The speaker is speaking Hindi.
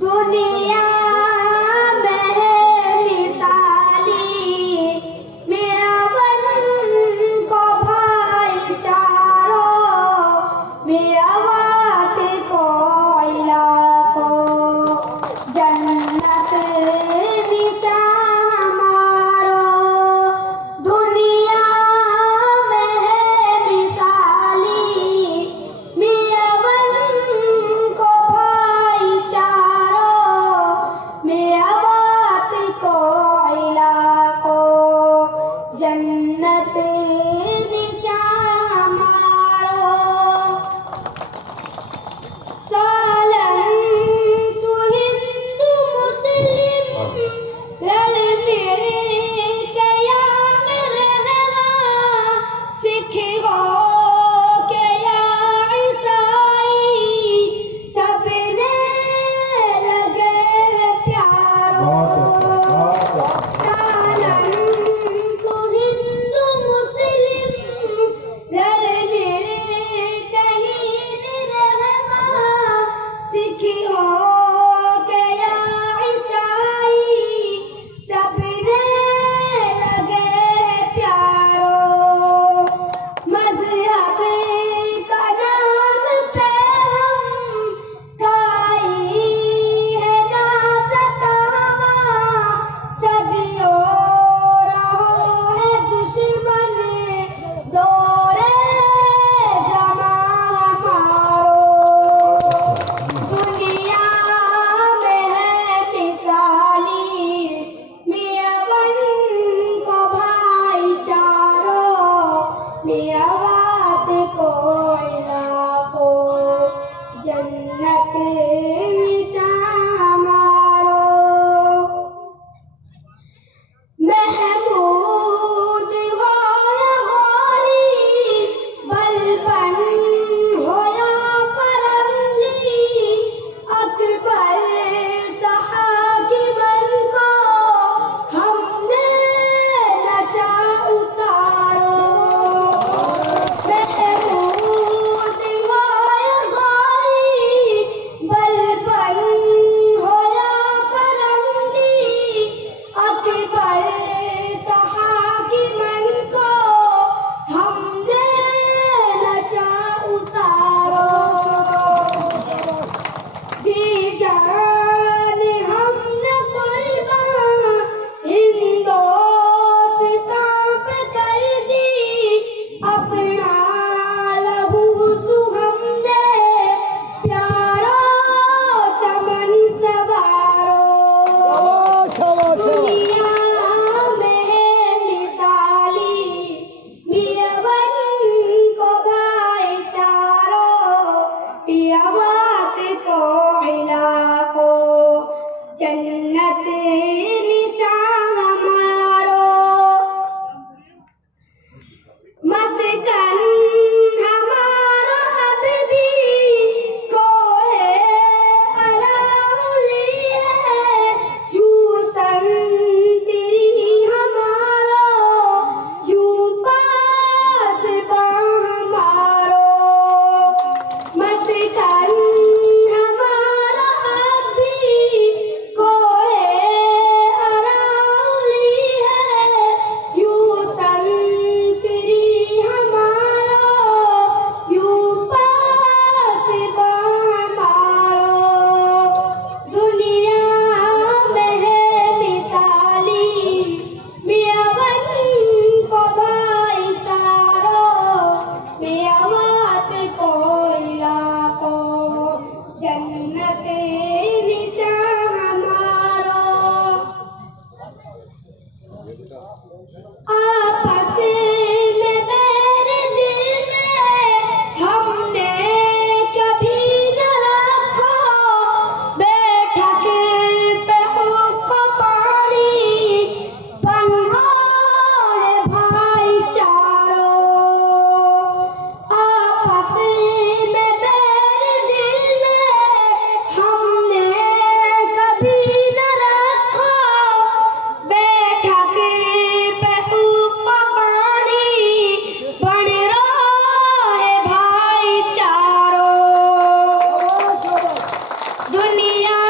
दुनिया में मिसाली मियावन को भाईचारो मियावत को इलाको जन्नत निशान हमारो दुनिया में मिसाली मियावन को भाईचारो मियावत को इलाको जन्नत निशान हमारो सालन सुहिंद मुस्लिम रल मिल के याम रहवा सिख हो के या ईसाई सबने लगे प्यारो सालन सुहिंद मुस्लिम रल मिल कहीं रहवा सिख हो के या ईसाई सबने लगे प्यारो मज़हब का नाम पे हम काई है ना सतावा सदियों रहो है दुश्मन दौरे ज़मां हमारो दुनिया में है मिसाली मियावन को भाईचारो मियावत को इलाको जन्नत निशान हमारो महमूद हो या होरी बलबन हो या फरंगी अकबर सहाकिमन को हमने नशा उतारो महमूद हो या होरी बलबन हो या फरंगी अकबर सहाकिमन को हमने नशा उतारो जी जान हमने कुर्बान हिंदोस्तां पे कर दी अपना लहू सुहमने प्यारो चमन सवारो दुनिया में है मिसाली मियावन को भाईचारो मियावत को इलाको जन्नत निशान हमारो मस्कन हमारा अब भी कोहे अरावली है जूसन तेरी हमारो यूं पास हमारो मस्कन हमारा अब भी कोहे अरावली है यूसन तेरी हमारो यूं पास हमारो दुनिया में है मिसाली मियावन को भाईचारो मियावत को इलाको जन्नत निशान हमारो आपस में बैर दिल में हमने कभी न रखो बैठक पे हुक्म पानी बन्हा है भाईचारो आपस में बैर दिल में हमने कभी न रखो बैठक पे हुक्म पानी बन रहा है भाईचारो दुनिया